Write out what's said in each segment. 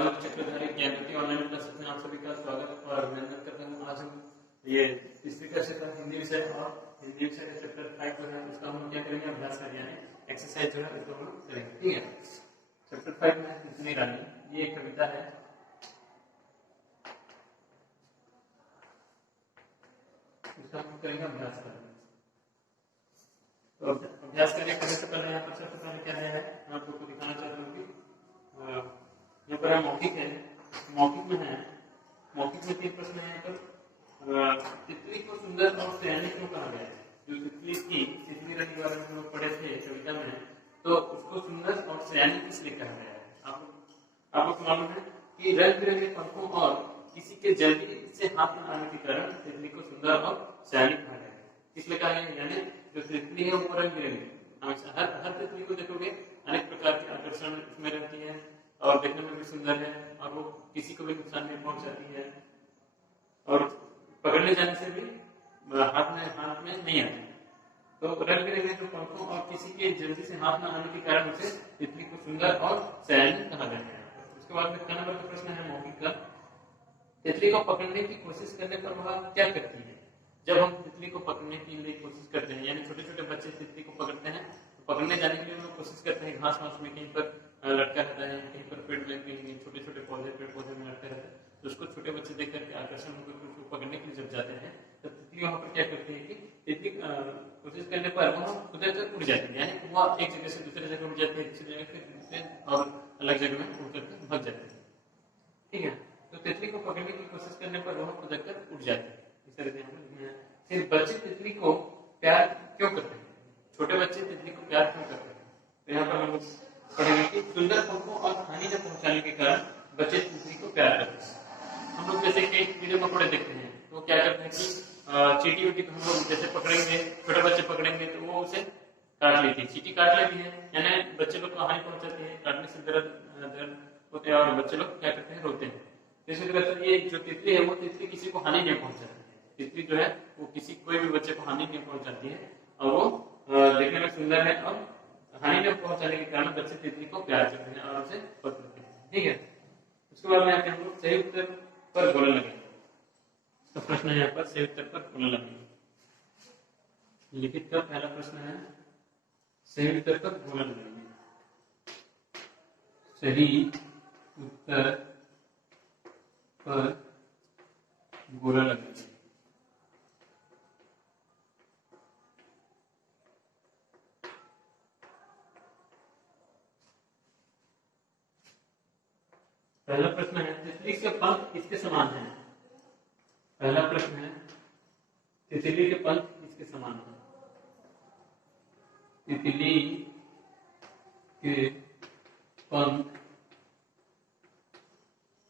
चक्रधारी Gyanjyoti online classes में आप सभी का स्वागत और अभिनंदन करता हूँ। आज हम ये तीसरी कक्षा का हिंदी विषय और हिंदी विषय का चैप्टर 5 जो है उसका हम क्या करेंगे, अभ्यास करेंगे, यानी एक्सरसाइज जो है उसको हम करेंगे। ठीक है, चैप्टर 5 में इतनी रानी, ये एक कविता है। इसका हम करेंगे अभ्यास करेंगे। तो अभ्यास करने से पहले यहाँ पर सबसे पहले क्या है, मैं आप लोग को दिखाना चाहता हूँ कि यहाँ पर मौखिक है, मौखिक में है, मौखिक में 3 प्रश्न है। यहाँ पर तितली को सुंदर और सयानी क्यों कहा गया है? जो तितली थी, तितली रंग के बारे में हम लोग पढ़े थे कविता में, तो उसको सुंदर और सयानी किस लिए कहा गया है? आप लोग को मालूम है कि रंग बिरंगे पंखों और किसी के जल्दी से हाथ में आने के कारण तितली को सुंदर और सयानी कहा गया है। इसलिए कहा गया, यानी जो तितली है वो रंग बिरंगी, हर तितली को देखोगे अनेक प्रकार के आकर्षण इसमें रहती है और देखने में भी सुंदर है और वो किसी को भी नुकसान नहीं पहुंचाती है और पकड़ने जाने से भी हाथ में नहीं आती। तो रंग बिरंगे जो पंखों और किसी के जल्दी से हाथ में आने के कारण उसे तितली को सुंदर और सयानी कहा गया है। उसके बाद में नंबर का प्रश्न है मौखिक का। तितली को पकड़ने की कोशिश करने पर वह क्या करती है? जब हम तितली को पकड़ने के लिए कोशिश करते हैं, यानी छोटे छोटे बच्चे तितली को पकड़ते हैं, तो पकड़ने जाने के लिए लोग कोशिश करते हैं, घास वास में कहीं पर लटका रहता है, कहीं पर पेड़ में, कहीं छोटे छोटे पेड़ पौधे में लटका रहता है, तो उसको छोटे बच्चे देख करके आकर्षण होकर उसको पकड़ने के लिए जब जाते हैं, तो तितली वहां पर क्या करती है कि तितली कोशिश करने पर वह उधर तक उड़ जाती है, यानी वह एक जगह से दूसरी जगह उड़ जाती है, दूसरी जगह फिर दूसरे और अलग जगह में उड़ करके भाग जाती है। ठीक है, तो तितली को पकड़ने की कोशिश करने पर वह उधर तक उड़ जाती है। इस तरह से फिर बच्चे तितली को प्यार क्यों करते हैं? छोटे बच्चे तितली को प्यार क्यों करते हैं? तो यहाँ पर हम पढ़ेंगे कि सुंदर पंखों और हानि न पहुंचाने के कारण बच्चे तितली को प्यार करते हैं। हम लोग जैसे कि कीड़े मकोड़े देखते हैं तो क्या करते हैं कि चींटी उटी को हम लोग जैसे पकड़ेंगे, छोटे बच्चे पकड़ेंगे तो वो उसे काट लेती है, चींटी काट लेती है, यानी बच्चे लोग को हानि पहुंचाती है, काटने से दर्द होते हैं और बच्चे लोग क्या करते हैं, रोते हैं। इसी तरह से ये जो तितली है वो तितली किसी को हानि नहीं पहुंचाती है। तितली जो है वो कोई भी बच्चे को हानि नहीं पहुंचाती है और वो देखने में सुंदर है और हानि नहीं पहुंचाने के कारण बच्चे तितली को प्यार करते हैं और उसे पकड़ते हैं। ठीक है, उसके बाद में हम लोग सही उत्तर पर बोलने लगे। तो प्रश्न है यहाँ पर सही उत्तर पर बोलने लगे। लिखित का पहला प्रश्न है सही उत्तर पर बोलने लगे। सही उत्तर पर बोलने लगे। पहला प्रश्न है तितली के पंख किसके समान है? पहला प्रश्न है तितली के पंख किसके समान है? तितली के पंख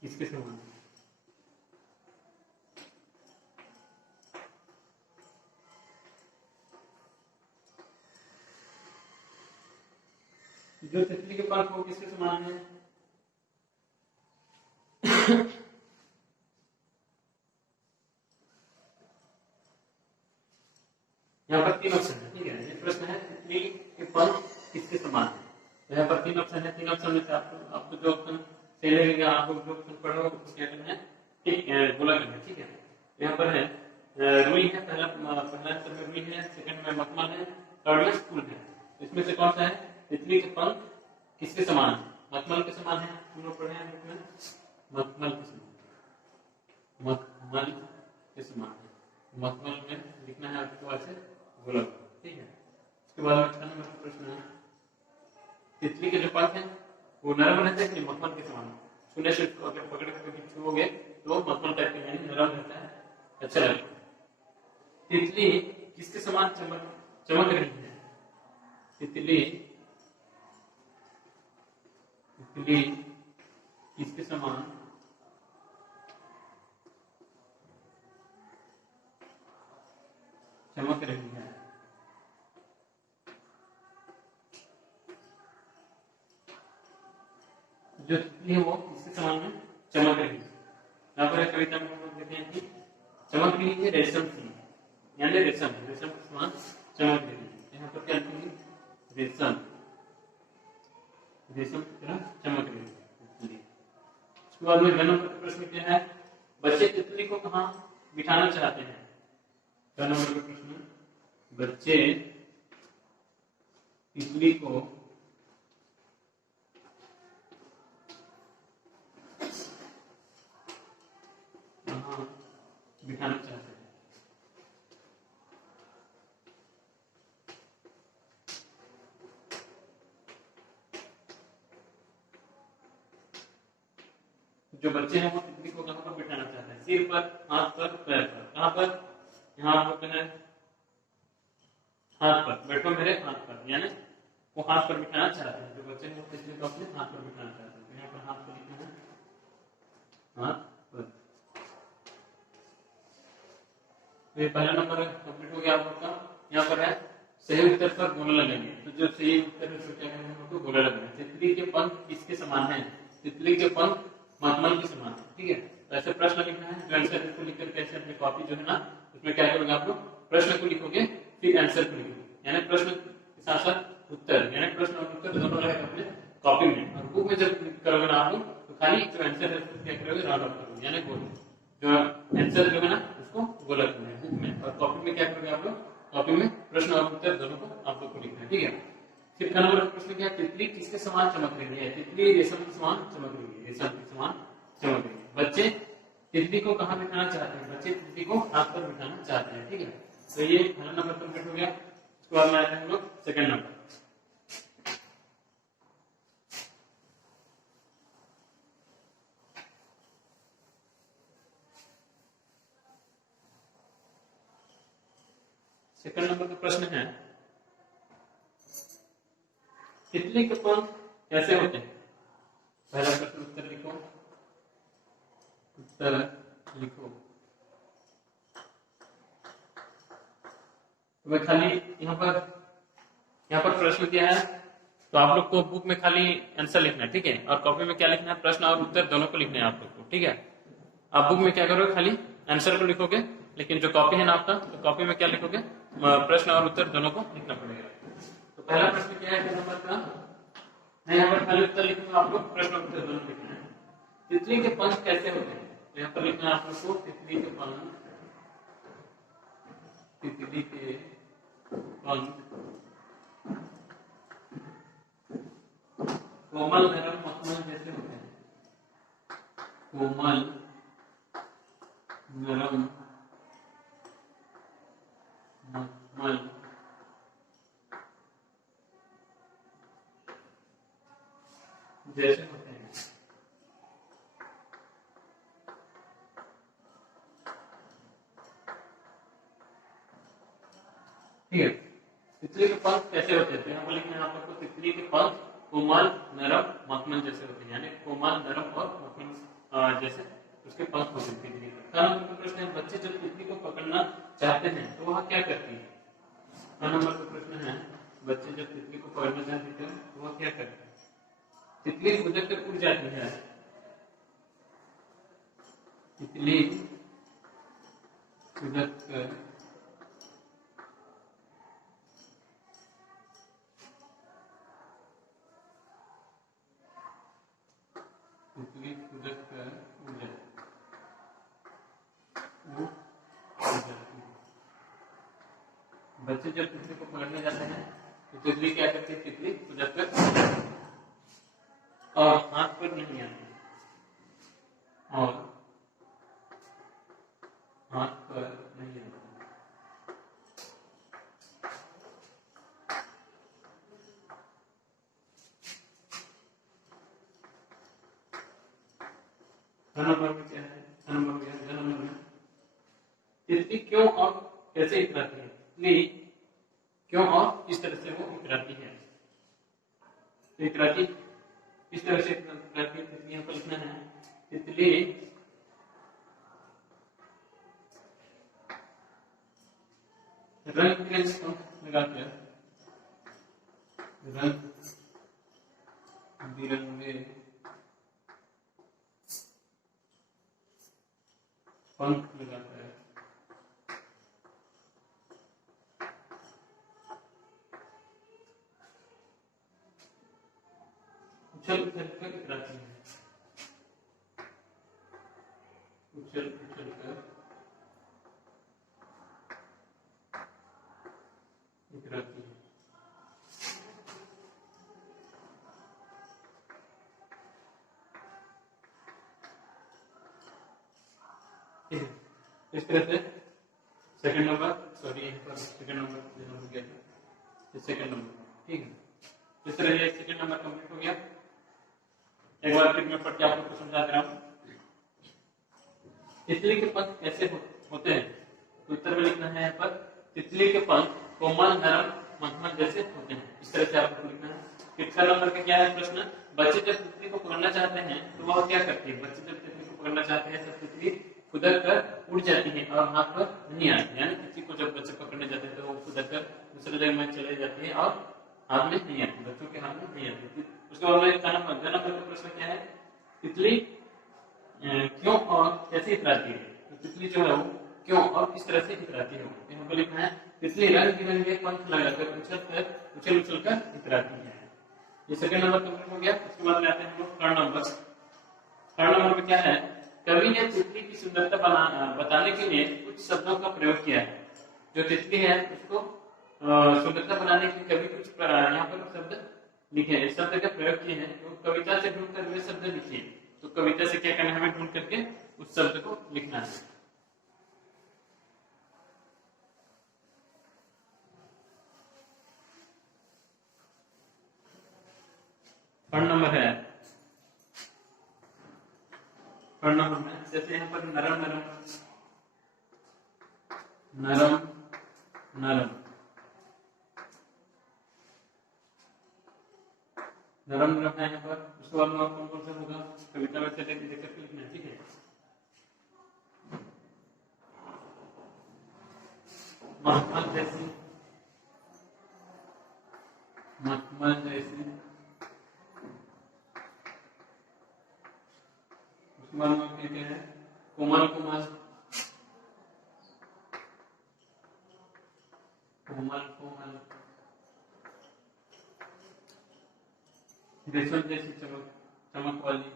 किसके समान है? जो तितली के पंख वो किसके समान है? यहाँ पर 3 ऑप्शन है। ठीक है, ये प्रश्न है तितली के पंख किसके समान है। तो यहाँ पर 3 ऑप्शन है, 3 ऑप्शन में से आपको जो ऑप्शन सही लगेगा, आप जो ऑप्शन पढ़ो उसके में ठीक है बोला गया। ठीक है, यहाँ पर है रुई है, पहला आंसर में रुई है, सेकंड में मखमल है, थर्ड में फूल है। इसमें से कौन सा है? तितली के पंख किसके समान है? मखमल के समान है, हम लोग पढ़े हैं मखमल के समान, मखमल के समान है। मखमल में लिखना है आपको ऐसे बोला। ठीक है, उसके बाद में 6 नंबर का प्रश्न है तितली के जो पंख है वो नरम रहते हैं कि मखमल के समान? छूने से अगर पकड़ के कभी छूओगे तो मखमल टाइप का यानी नरम रहता है, अच्छा लगेगा। तितली किसके समान चमक रही है? तितली किसके समान चमक रही है? जो तितली है वो किसके समान में चमक रही है? यहाँ पर कविता में हम लोग देखते हैं कि चमक रही है रेशम की, यानी रेशम के समान चमक रही है। यहाँ पर क्या लिखेंगे? रेशम की तरह चमक रही है। उसके बाद में 2 नंबर का प्रश्न क्या है, बच्चे तितली को कहाँ बिठाना चाहते हैं। 2 नंबर का प्रश्न, बच्चे तितली को कहाँ बिठाना चाहते हैं। जो बच्चे हैं वो तितली को कहाँ पर बिठाना चाहते हैं, सिर पर, हाथ पर, पैर पर। कहाँ पर, यहाँ पर है हाथ पर, बैठो मेरे हाथ पर, यानी वो हाथ पर बिठाना चाहते हैं। जो बच्चे हैं वो तितली को अपने हाथ पर बिठाना चाहते हैं। तो यहाँ पर हाथ पर लिखना है, हाथ पर। तो ये पहला नंबर कंप्लीट हो गया आप लोग का। यहाँ पर है सही उत्तर पर गोला लगेंगे। तो जो सही उत्तर है उसको क्या करेंगे, हमको गोला लगना है। तितली के पंख किसके समान है, तितली के पंख मखमल के समान है। ठीक है, तो ऐसे प्रश्न लिखना है। जो आंसर को लिखकर कैसे अपनी कॉपी जो है ना उसमें क्या करोगे आप लोग, प्रश्न को लिखोगे फिर आंसर को लिखोगे, यानी प्रश्न के साथ साथ उत्तर, यानी प्रश्न और उत्तर दोनों रहेगा अपने कॉपी में। और बुक में जब करोगे ना आप लोग तो खाली जो आंसर है उसको क्या करोगे, राउंड ऑफ करोगे, यानी गोल। जो आंसर जो है ना उसको गोला करना है बुक में, और कॉपी में क्या करोगे आप लोग, कॉपी में प्रश्न और उत्तर दोनों को आप लोग को लिखना है। ठीक है, फिर का नंबर प्रश्न क्या है, तितली किसके समान चमक रही है। तितली रेशम के समान चमक रही है, रेशम के समान चमक रही है। बच्चे तितली को कहाँ बिठाना चाहते हैं, बच्चे तितली को हाथ पर बिठाना चाहते हैं। ठीक है, तो ये पहला नंबर कंप्लीट हो गया। उसके बाद में आते हैं हम लोग सेकंड नंबर। सेकंड नंबर का प्रश्न है, तितली के पंख कैसे होते हैं। पहला प्रश्न उत्तर लिखो, उत्तर लिखो। तो मैं खाली यहाँ पर प्रश्न दिया है, तो आप लोग को बुक में खाली आंसर लिखना है। ठीक है, और कॉपी में क्या लिखना है, प्रश्न और उत्तर दोनों को लिखना है आप लोग को। ठीक है, आप बुक में क्या करोगे, खाली आंसर को लिखोगे, लेकिन जो कॉपी है ना आपका, तो कॉपी में क्या लिखोगे, प्रश्न और उत्तर दोनों को लिखना पड़ेगा। तो पहला प्रश्न क्या है नंबर का, मैं यहाँ पर खाली उत्तर लिखूंगा, आप लोग प्रश्न और उत्तर दोनों लिखना है। तितली के पंख कैसे होते हैं, तो यहाँ पर लिखना है आप लोग को, तितली के पंख, तितली के पंख कोमल नरम मखमल जैसे होते हैं, कोमल नरम मखमल जैसे होते हैं। ठीक है, तितली के पंख कैसे होते हैं, तो यहाँ पर लिखना है आप लोग को, तितली के पंख कोमल नरम मखमल जैसे होते हैं, यानी कोमल नरम और मखमल जैसे उसके पंख होते हैं तितली के। का नंबर का प्रश्न है, बच्चे जब तितली को पकड़ना चाहते हैं तो वह क्या करती है। का नंबर का प्रश्न है, बच्चे जब तितली को पकड़ना चाहते हैं तो वह क्या करते हैं। तितली गुजर कर उड़ जाती है, तितली गुजर कर तितली गुजर कर उड़ जाती है। बच्चे जब तितली को पकड़ने जाते हैं तो तितली क्या करती है, तितली गुजर कर और हाथ पर नहीं आती, और हाथ पर नहीं आती। नंबर में क्या है, नंबर में तितली क्यों और कैसे इतराती है, तितली क्यों और किस तरह से वो इतराती है। तो इतराती किस तरह से इतराती है, तितली यहाँ पर लिखना है, तितली रंग बिरंगे पंख लगाकर, रंग बिरंगे पंख लगाकर उछल उछल कर इतराती है। उछल उछल कर इतराती है। ठीक है, इस तरह से सेकंड नंबर, सॉरी यहाँ पर सेकंड नंबर गया था, सेकंड नंबर। ठीक है, इस तरह ये सेकंड नंबर कंप्लीट हो गया। एक बार फिर मैं पढ़ के आप लोग को समझा दे रहा हूँ। तितली के पंख कैसे होते हैं? तो उत्तर में लिखना है यहाँ पर, तितली के पंख कोमल, नरम, मखमल जैसे होते हैं। इस तरह से आपको लिखना है। कितना नंबर का क्या है प्रश्न? बच्चे जब तितली को पकड़ना चाहते हैं तो वह क्या करती है? बच्चे जब तितली को पकड़ना चाहते हैं तब तितली खुदर कर उड़ जाती है और हाथ पर नहीं आती। यानी तितली को जब बच्चे पकड़ने जाते हैं तो वो खुदर कर दूसरे जगह में चले जाती है और हाथ में नहीं आती, बच्चों के हाथ में नहीं आती। उसके बाद में नंबर का प्रश्न क्या है? तितली क्यों और कैसे इतराती है? तो तितली जो है वो क्यों और किस तरह से इतराती है? यहाँ पर लिखना है, तितली रंग बिरंगे पंख लगाकर उछल उछल कर इतराती है। ये सेकंड नंबर कंप्लीट हो गया। उसके बाद में आते हैं हम लोग थर्ड नंबर। थर्ड नंबर में क्या है? कवि ने तितली की सुंदरता बताने के लिए कुछ शब्दों का प्रयोग किया है। जो तितली है उसको सुंदरता बनाने के लिए कवि कुछ यहाँ पर शब्द लिखे हैं, शब्द का प्रयोग किए हैं। तो कविता से ढूंढ कर वे शब्द लिखिए। तो कविता से क्या करना है? हमें ढूंढ करके उस शब्द को लिखना है। थर्ड नंबर है, थर्ड नंबर में जैसे यहाँ पर नरम नरम नरम नरम नरम नरम है यहाँ पर। उसके बाद में कौन कौन सा होगा? कविता में से देख करके लिखना है। ठीक है, मखमल जैसी, मखमल जैसी। उसके बाद में कहते हैं कोमल कोमल, कोमल कोमल। रेशम जैसी चमक, चमक वाली,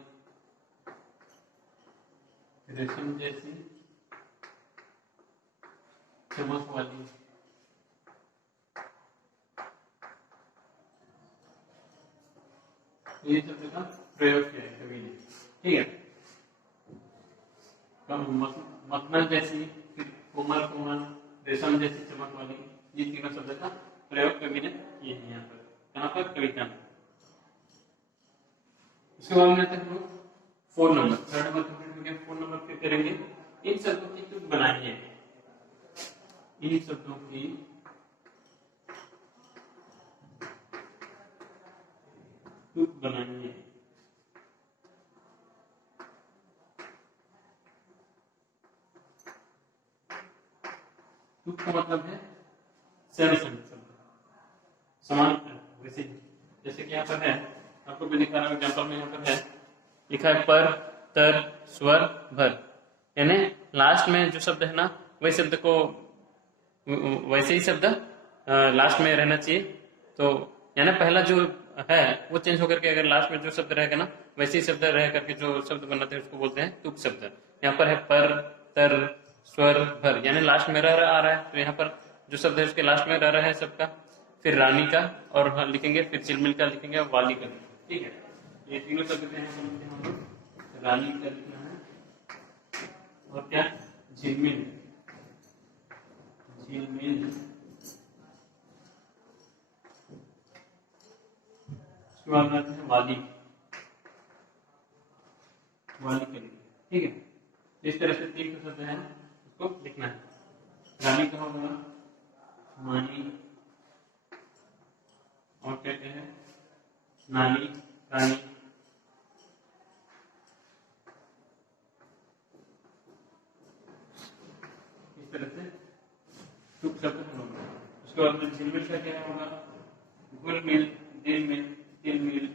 रेशम जैसी चमक वाली। ये शब्द का प्रयोग किया है कवि ने। ठीक है, मखमल जैसी, फिर कोमल कोमल, रेशम जैसी चमक वाली, ये तीनों शब्द का प्रयोग कवि ने किए हैं यहाँ पर। कहाँ पर? कविता में। उसके बाद में आते हैं four number. Third number complete हो गया। फोर नंबर फिर करेंगे, इन शब्दों की तुक बनाइए। इन शब्दों की तुक बनाइए। तुक का मतलब है सेम शब्द, समान। वैसे जैसे कि यहाँ पर है, आपको भी दिखा रहा हूँ एग्जाम्पल में। यहाँ पर है लिखा है पर, तर, स्वर, भर। यानी लास्ट में जो शब्द है ना, वही शब्द को वैसे ही शब्द लास्ट में रहना चाहिए। तो यानी पहला जो है वो चेंज होकर के अगर लास्ट में जो शब्द रहेगा ना, वैसे ही शब्द रह करके जो शब्द बनाते हैं उसको बोलते हैं तुक शब्द। यहाँ पर है पर, तर, स्वर, भर। यानी लास्ट में रह आ रहा है, तो यहाँ पर जो शब्द है उसके लास्ट में रह रहा है सबका। फिर रानी का और लिखेंगे, फिर चिलमिल का लिखेंगे और वाली का। ठीक है, ये तीनों शब्द हैं। रानी का लिखना है और क्या? झिलमिल, झिलमिल। उसके बाद आते हैं वाली, वाली का लिखना। ठीक है, इस तरह से तीन शब्द हैं, उसको लिखना है। रानी का होगा मानी, और कहते हैं नानी, रानी। इस तरह से तुक शब्द होगा। उसके बाद में झिलमिल का क्या होगा? घुल मिल, दिल मिल, तिल मिल,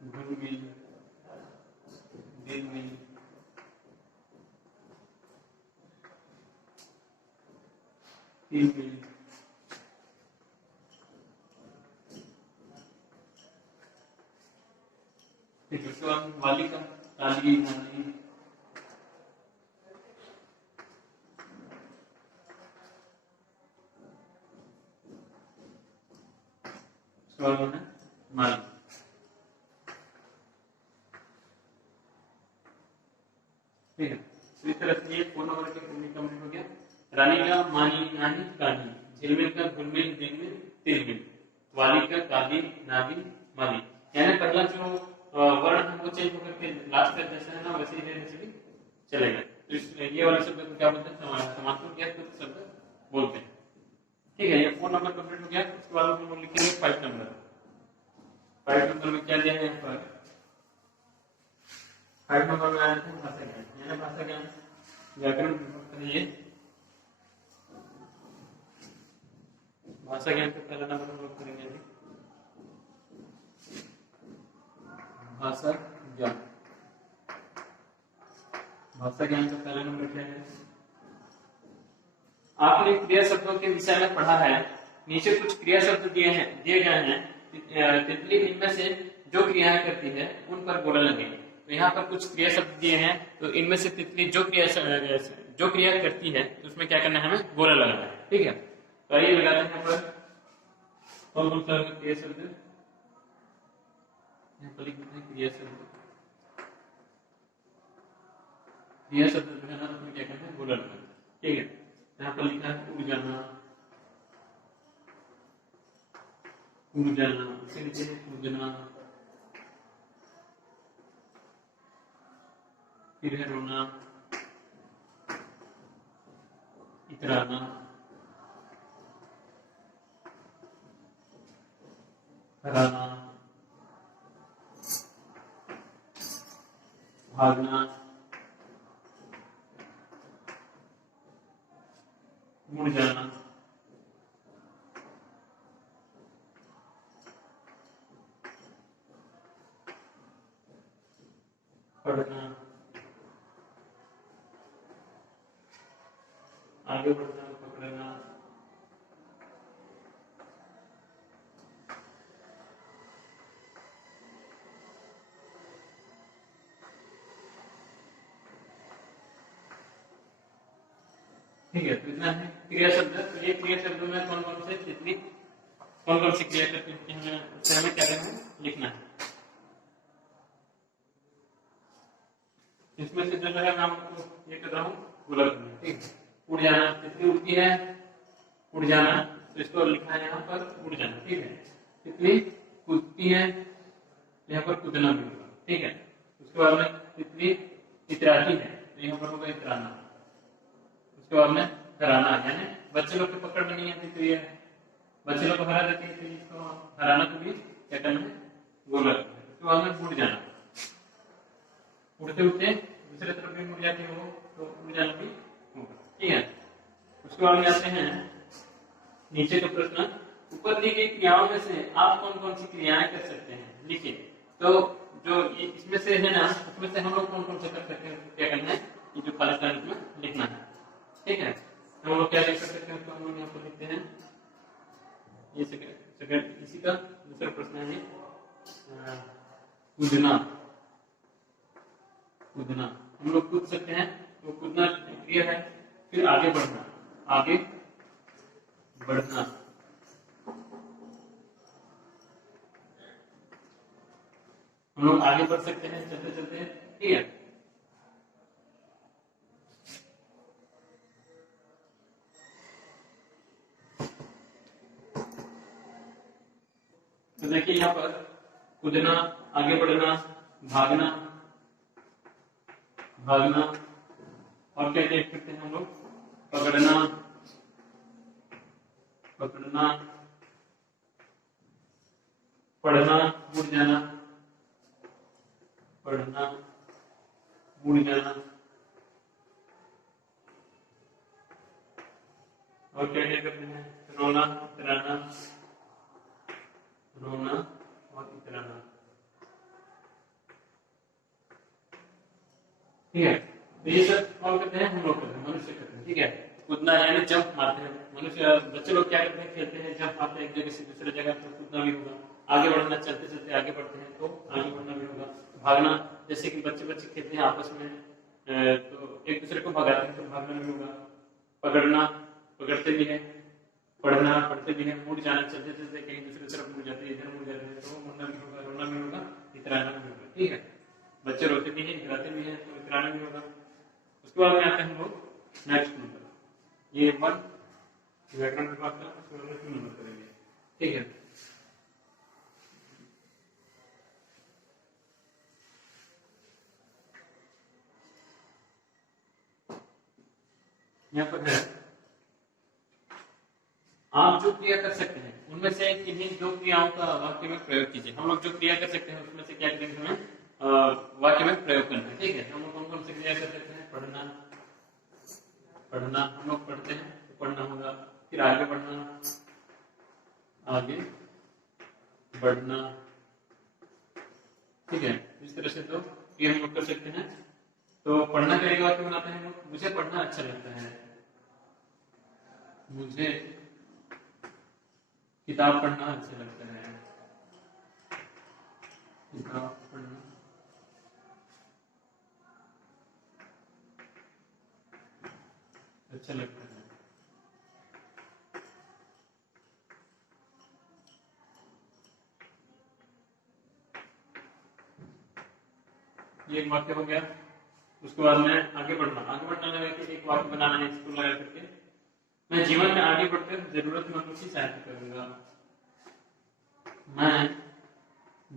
घुल मिल, दिल मिल, तिल मिल। ठीक है, उसके बाद वाली का काली नाली, माली। ठीक है, तो इस तरह से ये 4 नंबर के कंप्लीट हो गया। रानी का मानी नानी कानी, झिलमिल का घुलमिल दिलमिल तिलमिल, वाली का काली नाली माली। यानी पहला जो वर्ड हमको चेंज होकर के लास्ट तक जैसे है ना वैसे ही रहने चलेगा। तो ये वाले शब्द को क्या बोलते हैं, समानांतर क्रियापद शब्द बोलते हैं। ठीक है, ये 4 नंबर कंप्लीट हो गया। उसके बाद हम लोग लिखेंगे 5 नंबर। 5 नंबर में क्या दिया है यहाँ पर, 5 नंबर में आया है भाषा ज्ञान। यानी भाषा ज्ञान व्याकरण विभक्त है ये। भाषा ज्ञान का पहला नंबर हम लोग करेंगे अभी, भाषा ज्ञान। भाषा ज्ञान का पहला नंबर क्या है, आपने क्रिया शब्दों के विषय में पढ़ा है। नीचे कुछ क्रिया शब्द दिए गए हैं। तितली इनमें से जो क्रियाएं करती है उन पर बोलने लगेंगे। तो यहाँ पर कुछ क्रिया शब्द दिए हैं, तो इनमें से तितली जो क्रिया करती है उसमें क्या करना है, हमें बोला लगाना है। ठीक है, तो आइए लगाते हैं यहाँ पर कौन कौन सा क्रिया शब्द, यहाँ पर लिखते हैं क्रिया शब्द। क्रिया शब्द जो है ना उसमें क्या करना है, बोला लगाना। ठीक है, यहाँ पर लिखा है उड़ जाना, उड़ जाना, इसे नीचे उड़ना, फिर है रोना, इतराना, हराना, भागना, मुड़ जाना, पढ़ना, आगे बढ़ना, पकड़ना, ठीक है। तो इतना है क्रिया शब्द। तो ये क्रिया शब्दों में कौन कौन से तितली कौन कौन सी क्रिया करती है उससे हमें क्या करना है, लिखना है। इसमें से जो है नाम ये कर रहा हूँ बोला। ठीक है, उड़ जाना, तितली उड़ती है, उड़ जाना, तो इसको लिखा है यहाँ पर उड़ जाना। ठीक है, तितली कूदती है, यहाँ पर कूदना भी होगा। ठीक है, उसके बाद में तितली इतराती है, तो यहाँ पर होगा इतराना। उसके बाद में हराना, यानी बच्चे लोग को पकड़ में नहीं आती तो ये बच्चे लोग को हरा देती है, तो इसको हराना को भी क्या करना है, गोला। उसके बाद में उड़ जाना, उड़ते उड़ते दूसरे तरफ भी मुड़ जाती हो तो उड़ जाना भी होगा। ठीक है, उसके बाद में आते हैं नीचे का प्रश्न, ऊपर दी गई क्रियाओं में से आप कौन कौन सी क्रियाएं कर सकते हैं, लिखिए। तो जो इसमें से है ना, उसमें से हम लोग कौन कौन से कर सकते हैं, क्या करना है, ये जो खाली स्थान में लिखना है। ठीक है, हम लोग क्या लिख सकते हैं, तो हम लोग यहाँ पर लिखते हैं ये सेकंड। इसी का दूसरा प्रश्न है कूदना। कूदना, हम लोग कूद सकते हैं, तो कूदना क्रिया है। फिर आगे बढ़ना, आगे बढ़ना, हम लोग आगे बढ़ सकते हैं चलते चलते। ठीक है, तो देखिए यहाँ पर कूदना, आगे बढ़ना, भागना, भागना, और क्या देख सकते हैं हम लोग, पकड़ना, पकड़ना, पढ़ना, मुड़ जाना, पढ़ना, मुड़ जाना, और क्या क्या करते हैं, रोना, इतराना, रोना और इतराना। ठीक है, तो ये सब कौन करते हैं, हम लोग करते हैं, मनुष्य करते हैं। ठीक है, कूदना यानी जंप मारते हैं मनुष्य। बच्चे लोग क्या करते हैं, खेलते हैं, जंप मारते हैं एक जगह से दूसरे जगह, तो कूदना भी होगा। आगे बढ़ना, चलते चलते आगे बढ़ते हैं तो आगे बढ़ना भी होगा। भागना, जैसे कि बच्चे बच्चे खेलते हैं आपस में, तो एक दूसरे को भगाते हैं, तो भागना भी होगा। पकड़ना, पकड़ते भी है। पढ़ना, पढ़ते भी है। मुड़ जाना, चलते चलते कहीं दूसरी तरफ मुड़ जाते हैं, इधर मुड़ जाते हैं, तो मुड़ना भी होगा, रोना भी होगा, इतराना भी होगा। ठीक है, बच्चे रोते भी हैं, गिराते भी हैं, तो इतराना भी होगा। उसके बाद में आते हैं हम लोग नेक्स्ट नंबर, ये 1 व्याकरण विभाग का, उसके बाद में 2 नंबर करेंगे। ठीक है, यहाँ पर है, आप जो क्रिया कर सकते हैं उनमें से किन्हीं 2 क्रियाओं का वाक्य में प्रयोग कीजिए। हम लोग जो क्रिया कर सकते हैं उसमें से क्या करेंगे, हमें वाक्य में प्रयोग करना है। ठीक है, हम लोग कौन कौन से क्रिया कर सकते हैं? पढ़ना, पढ़ना, हम लोग पढ़ते हैं तो पढ़ना होगा। फिर आगे बढ़ना, आगे बढ़ना। ठीक है, इस तरह से तो ये हम लोग कर सकते हैं। तो पढ़ना करेगा वाक्य बनाते हैं, मुझे पढ़ना अच्छा लगता है, मुझे किताब पढ़ना अच्छा लगता है, किताब पढ़ना अच्छा लगता है। ये एक वाक्य हो गया। उसके बाद में आगे बढ़ना, आगे बढ़ना लगा कि एक वाक्य बनाना है इसको लगा करके, मैं जीवन में आगे बढ़कर जरूरतमंदों की सहायता करूंगा। मैं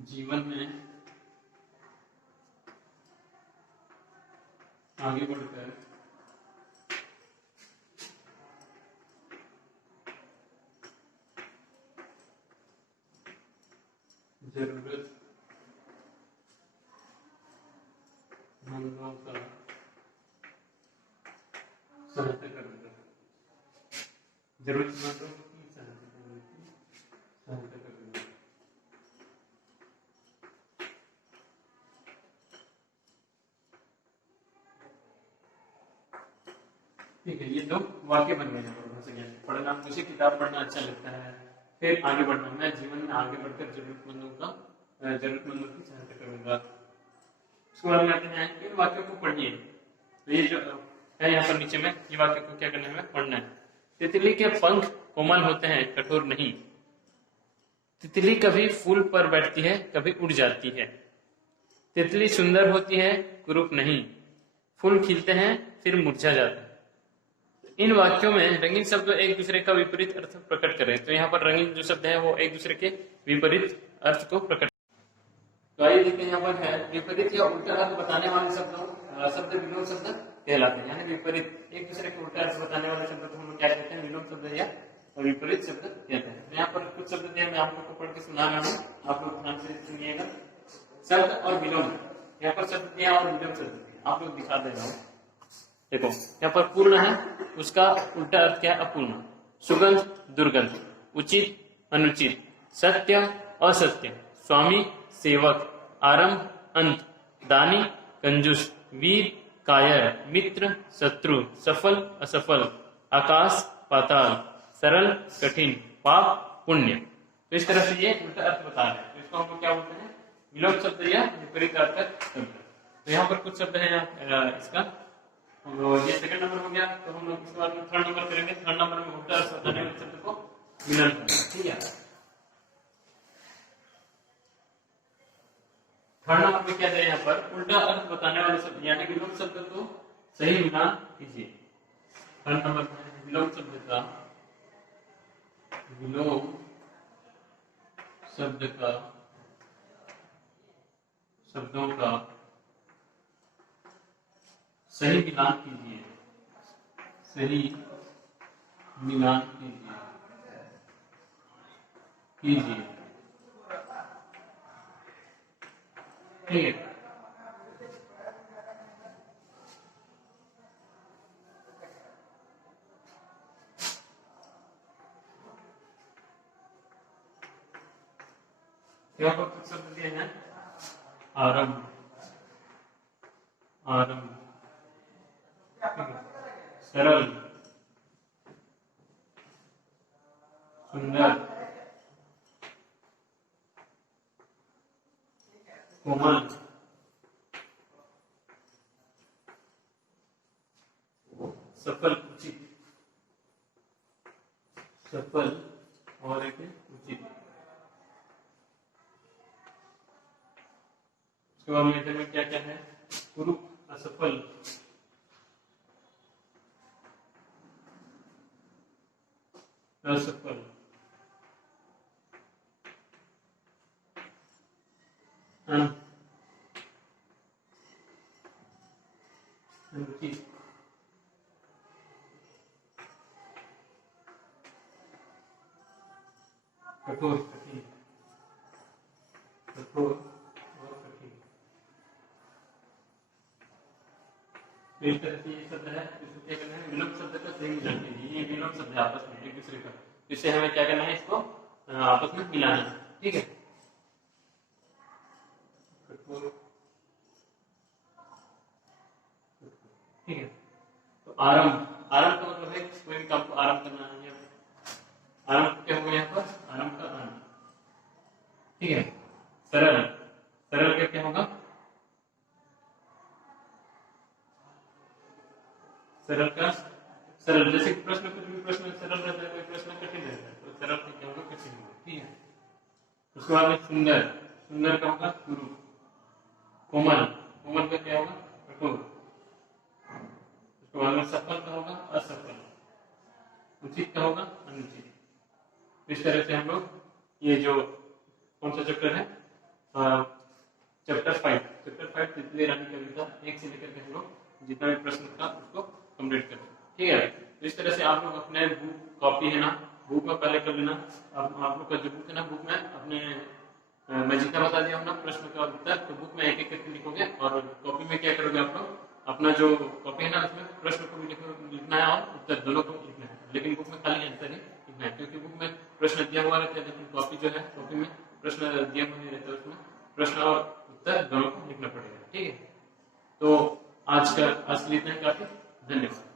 जीवन में आगे बढ़कर जरूरतमंदों का सहायता करूंगा। जरूरतमंदों की सहायता करूंगा। ठीक है, ये 2 वाक्य बन गए हैं। पढ़ना, मुझे किताब पढ़ना अच्छा लगता है। फिर आगे बढ़ना, मैं जीवन में आगे बढ़कर जरूरतमंदों की सहायता करूंगा। उसके बाद में आते हैं इन वाक्यों को पढ़िए। तो ये जो है यहाँ पर नीचे में, ये वाक्य को क्या करना है, पढ़ना है। तितली के पंख कोमल होते हैं, कठोर नहीं। तितली कभी फूल पर बैठती है, कभी उड़ जाती है। तितली सुंदर होती है, कुरूप नहीं। फूल खिलते हैं, फिर मुरझा जाते हैं। इन वाक्यों में रंगीन शब्द एक दूसरे का विपरीत अर्थ प्रकट कर रहे हैं। तो यहाँ पर रंगीन जो शब्द है वो एक दूसरे के विपरीत अर्थ को प्रकट। तो आइए देखते हैं, यहाँ पर है विपरीत या उल्टा अर्थ बताने वाले शब्द विलोम शब्द कहलाते हैं। यानी विपरीत, एक दूसरे के उल्टा अर्थ बताने वाले शब्द को हम लोग क्या कहते हैं, विलोम शब्द या विपरीत शब्द कहते हैं। तो यहाँ पर कुछ शब्द दिए, मैं आप लोग को पढ़ के सुना रहा हूँ, आप लोग ध्यान से सुनिएगा। शब्द और विलोम, यहाँ पर शब्द दिया और विलोम शब्द दिया, आप लोग दिखा दे रहा हूँ। देखो, यहाँ पर पूर्ण है, उसका उल्टा अर्थ क्या है, अपूर्ण। सुगंध, दुर्गंध। उचित, अनुचित। सत्य, असत्य। स्वामी, सेवक। आरंभ, अंत। दानी, कंजूस। वीर, कायर। मित्र, शत्रु। सफल, असफल। आकाश, पाताल। सरल, कठिन। पाप, पुण्य। तो इस तरह से ये उल्टा अर्थ बता रहे हैं। तो इसको हम लोग क्या बोलते हैं, विलोम शब्द या विपरीत अर्थ शब्द। तो यहाँ पर कुछ शब्द है इसका, ये सेकंड नंबर हो गया। तो हम लोग इसके बाद में थर्ड नंबर करेंगे। थर्ड नंबर में उल्टा अर्थ बताने वाले शब्द को मिलन करना। ठीक है, थर्ड नंबर में क्या है, यहाँ पर उल्टा अर्थ बताने वाले शब्द यानी विलोम शब्द को सही मिलान कीजिए। थर्ड नंबर में विलोम शब्द का, विलोम शब्द का, शब्दों का सही मिलान कीजिए। सही मिलान कीजिए। ठीक है, यहाँ पर कुछ शब्द दिए हैं। आरंभ, आरंभ। सरल, सुंदर। कोमल, उसके बाद मेजर में क्या क्या है, कुरूप, असफल, असफल, अनुचित, कठोर, कठिन, कठोर और कठिन। तो इस तरह से ये शब्द है, इसको क्या करना है, विलोम शब्द का सही मिलान कीजिए। ये विलोम शब्द है आपस में एक दूसरे का, इससे हमें क्या करना है, इसको आपस में मिलाना है। ठीक है, कठोर, ठीक है। तो आरंभ, आरंभ का मतलब है कोई भी काम को आरंभ करना है। आरंभ क्या होगा यहाँ पर, आरंभ का अंत। ठीक है। सरल, सरल का क्या होगा, सरल का, सरल जैसे प्रश्न, कुछ भी प्रश्न सरल रहता है, कोई प्रश्न कठिन रहता है, तो सरल का क्या होगा, कठिन होगा। ठीक है। उसके बाद में सुंदर, सुंदर का होगा कुरूप, कोमल, कोमल का क्या होगा, कठोर। उसके बाद में सफल का होगा असफल, उचित का होगा अनुचित। इस तरह से हम लोग ये जो कौन सा चैप्टर है, चैप्टर 5, चैप्टर 5 तितली रानी कविता 1 से लेकर के हम लोग जितना भी प्रश्न था उसको कंप्लीट कर। ठीक है। तो इस तरह से आप लोग अपने बुक कॉपी है ना, बुक में पहले कर लेना। आप लोग का जो बुक है ना, बुक में अपने मैं जितना बता दिया हूँ ना प्रश्न का उत्तर, तो बुक में एक एक करके लिखोगे, और कॉपी में क्या करोगे आप लोग, अपना जो कॉपी है ना उसमें प्रश्न को भी लिखना है और उत्तर दोनों को लिखना है। लेकिन बुक में खाली आंसर ही लिखना है, क्योंकि बुक में प्रश्न दिया हुआ रहता है, लेकिन कॉपी जो है, कॉपी में प्रश्न दिया हुआ नहीं रहता, उसमें प्रश्न और उत्तर दोनों को लिखना पड़ेगा। ठीक है। तो आज के लिए इतना काफी, धन्यवाद।